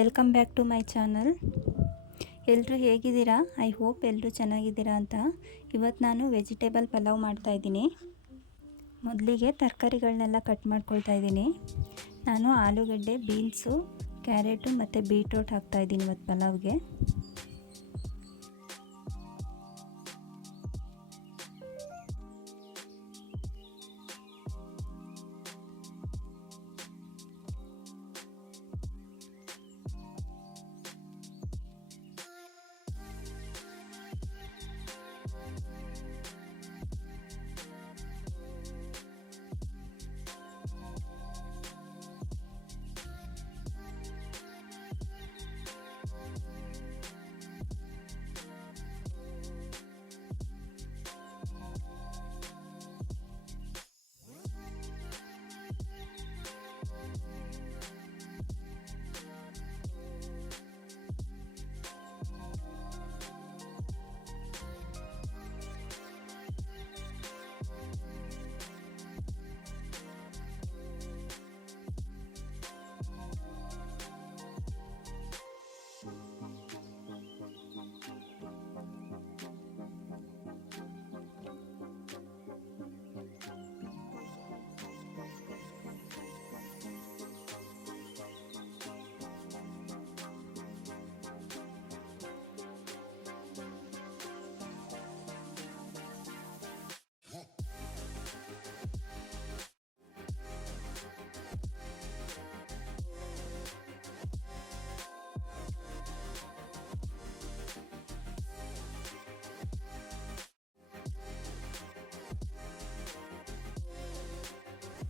Welcome back to my channel. ಎಲ್ಲರೂ ಹೇಗಿದ್ದೀರಾ? I hope ಎಲ್ಲರೂ ಚೆನ್ನಾಗಿದ್ದೀರಾ ಅಂತ. ಇವತ್ತು ನಾನು ವೆಜಿಟೇಬಲ್ ಪಲಾವ್ ಮಾಡ್ತಾಯಿದ್ದೀನಿ. ಮೊದಲಿಗೆ ತರಕಾರಿಗಳನ್ನೆಲ್ಲ ಕಟ್ ಮಾಡ್ಕೊಳ್ತಾ ಇದ್ದೀನಿ. ನಾನು ಆಲೂಗಡ್ಡೆ, ಬೀನ್ಸು, ಕ್ಯಾರೆಟು ಮತ್ತು ಬೀಟ್ರೋಟ್ ಹಾಕ್ತಾಯಿದ್ದೀನಿ ಇವತ್ತು ಪಲಾವ್ಗೆ.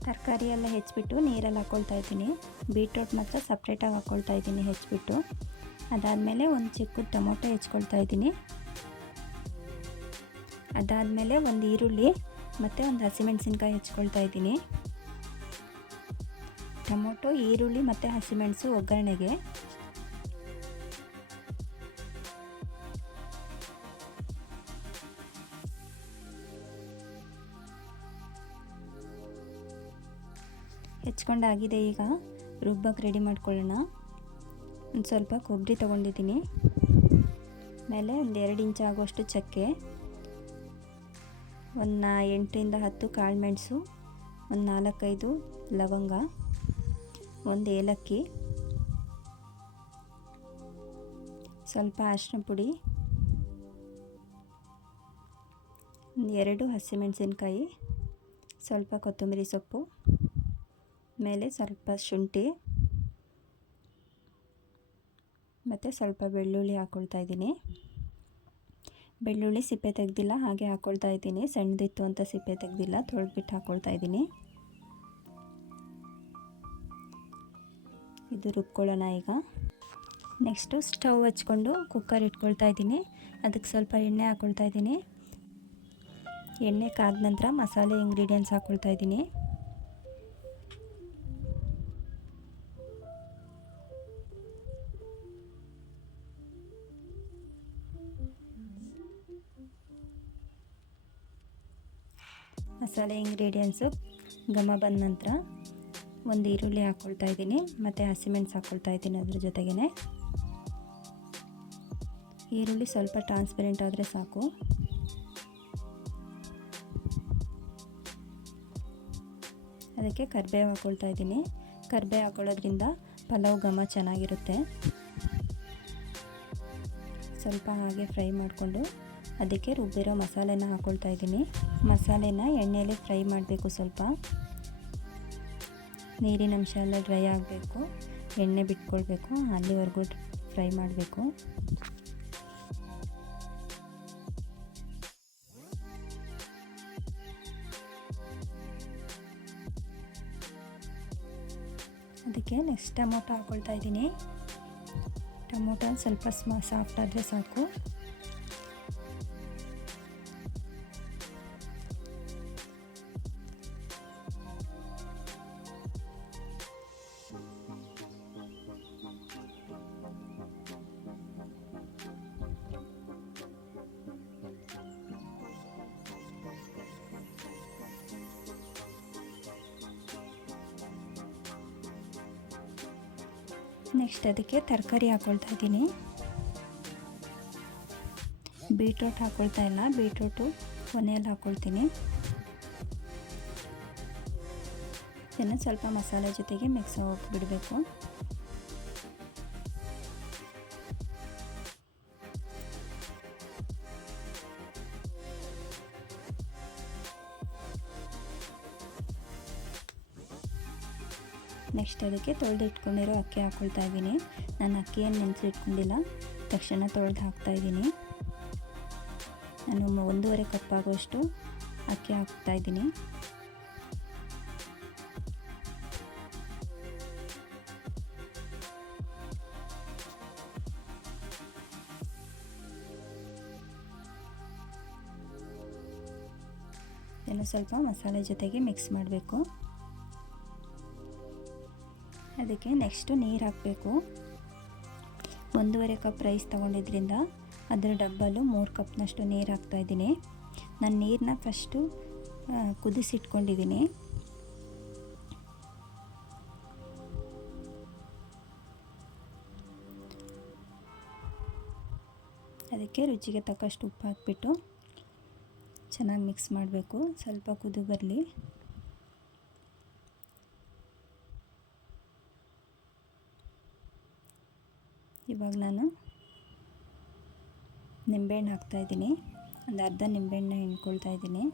ತರಕಾರಿ ಎಲ್ಲ ಹೆಚ್ಚಿಬಿಟ್ಟು ನೀರಲ್ಲಿ ಹಾಕ್ಕೊಳ್ತಾ ಇದ್ದೀನಿ. ಬೀಟ್ರೋಟ್ ಮಾತ್ರ ಸಪ್ರೇಟಾಗಿ ಹಾಕ್ಕೊಳ್ತಾ ಇದ್ದೀನಿ ಹೆಚ್ಚಿಬಿಟ್ಟು. ಅದಾದಮೇಲೆ ಒಂದು ಚಿಕ್ಕ ಟೊಮೊಟೊ ಹೆಚ್ಕೊಳ್ತಾ ಇದ್ದೀನಿ. ಅದಾದಮೇಲೆ ಒಂದು ಈರುಳ್ಳಿ ಮತ್ತು ಒಂದು ಹಸಿಮೆಣಸಿನ್ಕಾಯಿ ಹೆಚ್ಕೊಳ್ತಾ ಇದ್ದೀನಿ. ಟೊಮೊಟೊ, ಈರುಳ್ಳಿ ಮತ್ತು ಹಸಿಮೆಣಸು ಒಗ್ಗರಣೆಗೆ. ಹೆಚ್ಕೊಂಡಾಗಿದೆ. ಈಗ ರುಬ್ಬಕ್ಕೆ ರೆಡಿ ಮಾಡ್ಕೊಳ್ಳೋಣ. ಒಂದು ಸ್ವಲ್ಪ ಕೊಬ್ಬರಿ ತೊಗೊಂಡಿದ್ದೀನಿ. ಮೇಲೆ ಒಂದು 2 ಇಂಚ್ ಆಗುವಷ್ಟು ಚಕ್ಕೆ, ಒಂದು 8ರಿಂದ 10 ಕಾಳುಮೆಣಸು, ಒಂದು 4-5 ಲವಂಗ, ಒಂದು ಏಲಕ್ಕಿ, ಸ್ವಲ್ಪ ಅರಿಶಿನ ಪುಡಿ, 2 ಹಸಿಮೆಣಸಿನ್ಕಾಯಿ, ಸ್ವಲ್ಪ ಕೊತ್ತಂಬರಿ ಸೊಪ್ಪು, ಮೇಲೆ ಸ್ವಲ್ಪ ಶುಂಠಿ ಮತ್ತು ಸ್ವಲ್ಪ ಬೆಳ್ಳುಳ್ಳಿ ಹಾಕ್ಕೊಳ್ತಾ ಇದ್ದೀನಿ. ಬೆಳ್ಳುಳ್ಳಿ ಸಿಪ್ಪೆ ತೆಗೆದಿಲ್ಲ, ಹಾಗೆ ಹಾಕ್ಕೊಳ್ತಾ ಇದ್ದೀನಿ. ಸಣ್ಣದಿತ್ತು ಅಂತ ಸಿಪ್ಪೆ ತೆಗೆದಿಲ್ಲ, ತೊಳೆದ್ಬಿಟ್ಟು ಹಾಕ್ಕೊಳ್ತಾ ಇದ್ದೀನಿ. ಇದು ರುಬ್ಕೊಳ್ಳೋಣ ಈಗ. ನೆಕ್ಸ್ಟು ಸ್ಟವ್ ಹಚ್ಕೊಂಡು ಕುಕ್ಕರ್ ಇಟ್ಕೊಳ್ತಾ ಇದ್ದೀನಿ. ಅದಕ್ಕೆ ಸ್ವಲ್ಪ ಎಣ್ಣೆ ಹಾಕ್ಕೊಳ್ತಾ ಇದ್ದೀನಿ. ಎಣ್ಣೆ ಕಾದ ನಂತರ ಮಸಾಲೆ ಇಂಗ್ರೀಡಿಯೆಂಟ್ಸ್ ಹಾಕ್ಕೊಳ್ತಾ ಇದ್ದೀನಿ. ಮಸಾಲೆ ಇಂಗ್ರೀಡಿಯೆಂಟ್ಸು ಘಮ ಬಂದ ನಂತರ ಒಂದು ಈರುಳ್ಳಿ ಹಾಕ್ಕೊಳ್ತಾ ಇದ್ದೀನಿ ಮತ್ತು ಹಸಿಮೆಣಸು ಹಾಕ್ಕೊಳ್ತಾ ಇದ್ದೀನಿ. ಅದ್ರ ಜೊತೆಗೇ ಈರುಳ್ಳಿ ಸ್ವಲ್ಪ ಟ್ರಾನ್ಸ್ಪರೆಂಟ್ ಆದರೆ ಸಾಕು. ಅದಕ್ಕೆ ಕರಿಬೇವು ಹಾಕ್ಕೊಳ್ತಾ ಇದ್ದೀನಿ. ಕರಿಬೇವು ಹಾಕ್ಕೊಳ್ಳೋದ್ರಿಂದ ಪಲಾವ್ ಘಮ ಚೆನ್ನಾಗಿರುತ್ತೆ. ಸ್ವಲ್ಪ ಹಾಗೆ ಫ್ರೈ ಮಾಡಿಕೊಂಡು ಅದಕ್ಕೆ ರುಬ್ಬಿರೋ ಮಸಾಲೆನ ಹಾಕ್ಕೊಳ್ತಾ ಇದ್ದೀನಿ. ಮಸಾಲೆನ ಎಣ್ಣೆಯಲ್ಲಿ ಫ್ರೈ ಮಾಡಬೇಕು. ಸ್ವಲ್ಪ ನೀರಿನ ಅಂಶ ಎಲ್ಲ ಡ್ರೈ ಆಗಬೇಕು, ಎಣ್ಣೆ ಬಿಟ್ಕೊಳ್ಬೇಕು, ಅಲ್ಲಿವರೆಗೂ ಫ್ರೈ ಮಾಡಬೇಕು. ಅದಕ್ಕೆ ನೆಕ್ಸ್ಟ್ ಟೊಮೊಟೊ ಹಾಕ್ಕೊಳ್ತಾ ಇದ್ದೀನಿ. ಟೊಮೊಟೊ ಸ್ವಲ್ಪ ಸಾಫ್ಟ್ ಆದರೆ ಸಾಕು. ನೆಕ್ಸ್ಟ್ ಅದಕ್ಕೆ ತರಕಾರಿ ಹಾಕ್ಕೊಳ್ತಾ ಇದ್ದೀನಿ. ಬೀಟ್ರೋಟ್ ಹಾಕ್ಕೊಳ್ತಾ ಇಲ್ಲ, ಬೀಟ್ರೋಟು ಕೊನೆಯಲ್ಲಿ ಹಾಕ್ಕೊಳ್ತೀನಿ. ಇದನ್ನು ಸ್ವಲ್ಪ ಮಸಾಲೆ ಜೊತೆಗೆ ಮಿಕ್ಸ್ ಬಿಡಬೇಕು. ನೆಕ್ಸ್ಟ್ ಅದಕ್ಕೆ ತೊಳೆದು ಇಟ್ಕೊಂಡಿರೋ ಅಕ್ಕಿ ಹಾಕ್ಕೊಳ್ತಾ ಇದ್ದೀನಿ. ನಾನು ಅಕ್ಕಿಯನ್ನು ನೆನೆಸಿಟ್ಕೊಂಡಿಲ್ಲ, ತಕ್ಷಣ ತೊಳೆದು ಹಾಕ್ತಾಯಿದ್ದೀನಿ. ನಾನು 1.5 ಕಪ್ ಆಗೋಷ್ಟು ಅಕ್ಕಿ ಹಾಕ್ತಾಯಿದ್ದೀನಿ. ಇದನ್ನು ಸ್ವಲ್ಪ ಮಸಾಲೆ ಜೊತೆಗೆ ಮಿಕ್ಸ್ ಮಾಡಬೇಕು. ಅದಕ್ಕೆ ನೆಕ್ಸ್ಟು ನೀರು ಹಾಕಬೇಕು. 1.5 ಕಪ್ ರೈಸ್ ತೊಗೊಂಡಿದ್ರಿಂದ ಅದರ ಡಬ್ಬಲು 3 ಕಪ್ನಷ್ಟು ನೀರು ಹಾಕ್ತಾಯಿದ್ದೀನಿ. ನಾನು ನೀರನ್ನ ಫಸ್ಟು ಕುದಿಸಿಟ್ಕೊಂಡಿದ್ದೀನಿ. ಅದಕ್ಕೆ ರುಚಿಗೆ ತಕ್ಕಷ್ಟು ಉಪ್ಪು ಹಾಕ್ಬಿಟ್ಟು ಚೆನ್ನಾಗಿ ಮಿಕ್ಸ್ ಮಾಡಬೇಕು. ಸ್ವಲ್ಪ ಕುದಿ ಬರಲಿ. ಇವಾಗ ನಾನು ನಿಂಬೆಹಣ್ಣು ಹಾಕ್ತಾಯಿದ್ದೀನಿ. ಒಂದು ಅರ್ಧ ನಿಂಬೆಹಣ್ಣು ಹಿಂಡ್ಕೊಳ್ತಾ ಇದ್ದೀನಿ.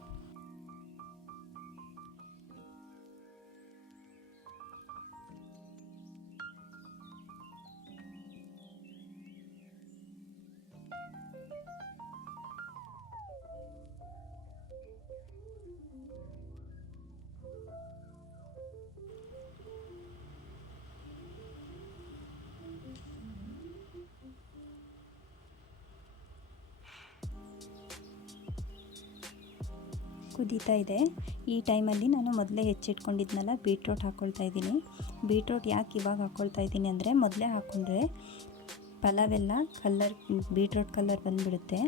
ಕುದೀತಾ ಇದೆ. ಈ ಟೈಮಲ್ಲಿ ನಾನು ಮೊದಲೇ ಹೆಚ್ಚಿಟ್ಕೊಂಡಿದ್ನಲ್ಲ ಬೀಟ್ರೋಟ್ ಹಾಕ್ಕೊಳ್ತಾ ಇದ್ದೀನಿ. ಬೀಟ್ರೋಟ್ ಯಾಕೆ ಇವಾಗ ಹಾಕ್ಕೊಳ್ತಾ ಇದ್ದೀನಿ ಅಂದರೆ, ಮೊದಲೇ ಹಾಕ್ಕೊಂಡ್ರೆ ಪಲಾವೆಲ್ಲ ಬೀಟ್ರೋಟ್ ಕಲರ್ ಬಂದುಬಿಡುತ್ತೆ.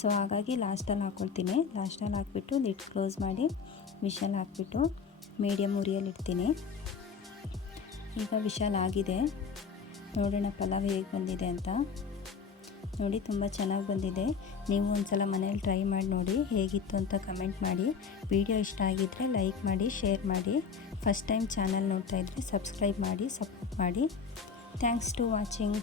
ಸೊ ಹಾಗಾಗಿ ಲಾಸ್ಟಲ್ಲಿ ಹಾಕ್ಕೊಳ್ತೀನಿ. ಲಾಸ್ಟಲ್ಲಿ ಹಾಕ್ಬಿಟ್ಟು ಲಿಡ್ ಕ್ಲೋಸ್ ಮಾಡಿ ವಿಷಲ್ ಹಾಕ್ಬಿಟ್ಟು ಮೀಡಿಯಮ್ ಉರಿಯಲ್ಲಿ ಇಡ್ತೀನಿ. ಈಗ ವಿಷಲ್ ಆಗಿದೆ, ನೋಡೋಣ ಪಲಾವ್ ಹೇಗೆ ಬಂದಿದೆ ಅಂತ. ನೋಡಿ, ತುಂಬ ಚೆನ್ನಾಗಿ ಬಂದಿದೆ. ನೀವು ಒಂದ್ಸಲ ಮನೇಲಿ ಟ್ರೈ ಮಾಡಿ ನೋಡಿ, ಹೇಗಿತ್ತು ಅಂತ ಕಮೆಂಟ್ ಮಾಡಿ. ವಿಡಿಯೋ ಇಷ್ಟ ಆಗಿದ್ದರೆ ಲೈಕ್ ಮಾಡಿ, ಶೇರ್ ಮಾಡಿ. ಫಸ್ಟ್ ಟೈಮ್ ಚಾನಲ್ ನೋಡ್ತಾ ಇದ್ದರೆ ಸಬ್ಸ್ಕ್ರೈಬ್ ಮಾಡಿ, ಸಪೋರ್ಟ್ ಮಾಡಿ. Thanks to watching.